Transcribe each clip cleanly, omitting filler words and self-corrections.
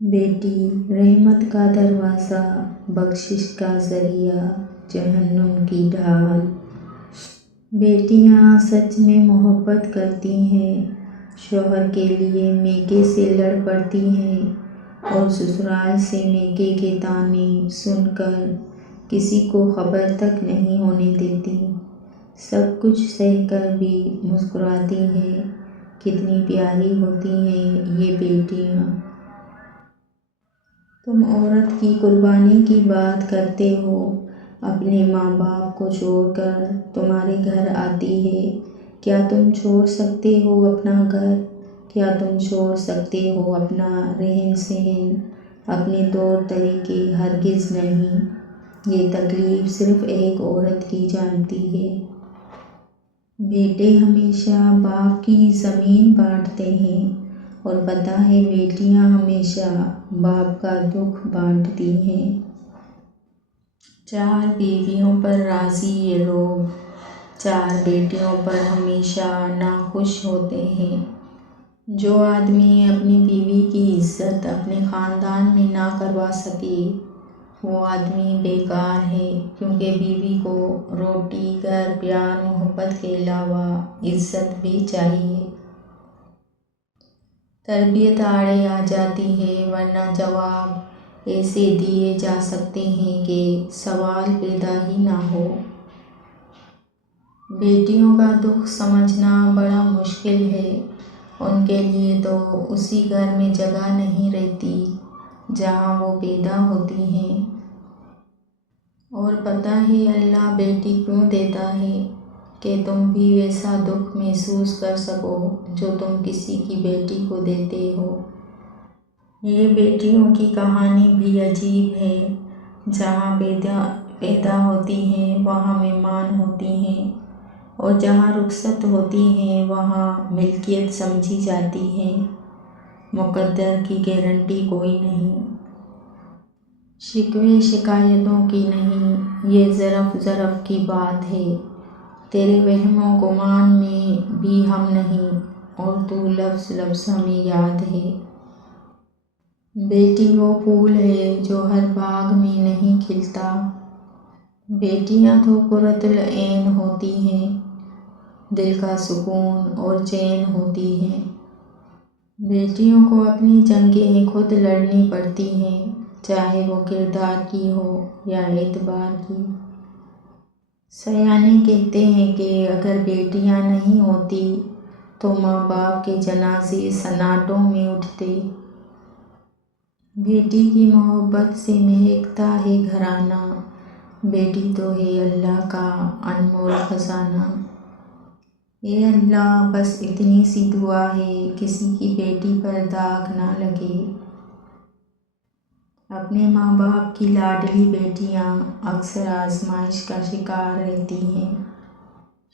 بیٹی رحمت کا دروازہ، بخشش کا ذریعہ، جہنم کی ڈھال۔ بیٹیاں سچ میں محبت کرتی ہیں، شوہر کے لیے میکے سے لڑ پڑتی ہیں اور سسرال سے میکے کے طعنے سن کر کسی کو خبر تک نہیں ہونے دیتی۔ سب کچھ سہ کر بھی مسکراتی ہیں۔ کتنی پیاری ہوتی ہیں یہ بیٹیاں۔ تم عورت کی قربانی کی بات کرتے ہو، اپنے ماں باپ کو چھوڑ کر تمہارے گھر آتی ہے۔ کیا تم چھوڑ سکتے ہو اپنا گھر؟ کیا تم چھوڑ سکتے ہو اپنا رہن سہن، اپنے طور طریقے؟ ہرگز نہیں۔ یہ تکلیف صرف ایک عورت ہی جانتی ہے۔ بیٹے ہمیشہ باپ کی زمین بانٹتے ہیں اور پتہ ہے بیٹیاں ہمیشہ باپ کا دکھ بانٹتی ہیں۔ 4 بیویوں پر راضی یہ لوگ 4 بیٹیوں پر ہمیشہ ناخوش ہوتے ہیں۔ جو آدمی اپنی بیوی کی عزت اپنے خاندان میں نہ کروا سکے وہ آدمی بیکار ہے، کیونکہ بیوی کو روٹی، گھر، پیار، محبت کے علاوہ عزت بھی چاہیے۔ تربیت آڑے آ جاتی ہے، ورنہ جواب ایسے دیے جا سکتے ہیں کہ سوال پیدا ہی نہ ہو۔ بیٹیوں کا دکھ سمجھنا بڑا مشکل ہے۔ ان کے لیے تو اسی گھر میں جگہ نہیں رہتی جہاں وہ پیدا ہوتی ہیں۔ اور پتہ ہے اللہ بیٹی کیوں دیتا ہے؟ کہ تم بھی ویسا دکھ محسوس کر سکو جو تم کسی کی بیٹی کو دیتے ہو۔ یہ بیٹیوں کی کہانی بھی عجیب ہے۔ جہاں پیدا ہوتی ہیں وہاں مہمان ہوتی ہیں، اور جہاں رخصت ہوتی ہیں وہاں ملکیت سمجھی جاتی ہیں۔ مقدر کی گارنٹی کوئی نہیں۔ شکوے شکایتوں کی نہیں، یہ ظرف کی بات ہے۔ تیرے وہم و گمان میں بھی ہم نہیں، اور تو لفظ لفظ ہمیں یاد ہے۔ بیٹی وہ پھول ہے جو ہر باغ میں نہیں کھلتا۔ بیٹیاں تو قرۃ العین ہوتی ہیں، دل کا سکون اور چین ہوتی ہیں۔ بیٹیوں کو اپنی جنگیں خود لڑنی پڑتی ہیں، چاہے وہ کردار کی ہو یا اعتبار کی۔ سیانے کہتے ہیں کہ اگر بیٹیاں نہیں ہوتی تو ماں باپ کے جنازے سناٹوں میں اٹھتے۔ بیٹی کی محبت سے مہکتا ہے گھرانہ، بیٹی تو ہے اللہ کا انمول خزانہ۔ اے اللہ بس اتنی سی دعا ہے کسی کی بیٹی پر داغ نہ لگے۔ اپنے ماں باپ کی لاڈلی بیٹیاں اکثر آزمائش کا شکار رہتی ہیں۔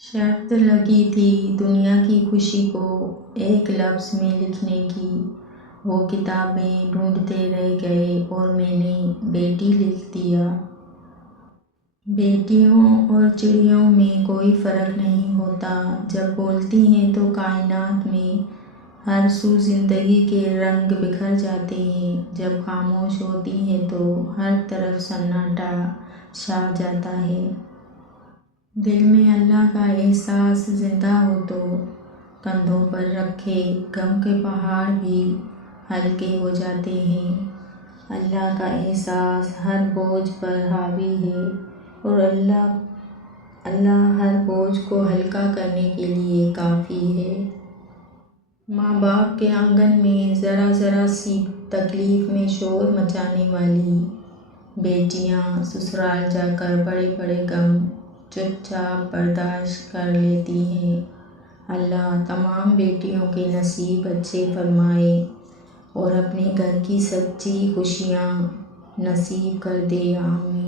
شرط لگی تھی دنیا کی خوشی کو ایک لفظ میں لکھنے کی، وہ کتابیں ڈھونڈتے رہ گئے اور میں نے بیٹی لکھ دیا۔ بیٹیوں اور چڑیوں میں کوئی فرق نہیں ہوتا، جب بولتی ہیں تو کائنات میں ہر سو زندگی کے رنگ بکھر جاتے ہیں، جب خاموش ہوتی ہیں تو ہر طرف سناٹا چھا جاتا ہے۔ دل میں اللہ کا احساس زندہ ہو تو کندھوں پر رکھے غم کے پہاڑ بھی ہلکے ہو جاتے ہیں۔ اللہ کا احساس ہر بوجھ پر حاوی ہے، اور اللہ ہر بوجھ کو ہلکا کرنے کے لیے کافی ہے۔ ماں باپ کے آنگن میں ذرا ذرا سی تکلیف میں شور مچانے والی بیٹیاں سسرال جا کر بڑے بڑے غم چپ چاپ برداشت کر لیتی ہیں۔ اللہ تمام بیٹیوں کے نصیب اچھے فرمائے اور اپنے گھر کی سچی خوشیاں نصیب کر دے، آمین۔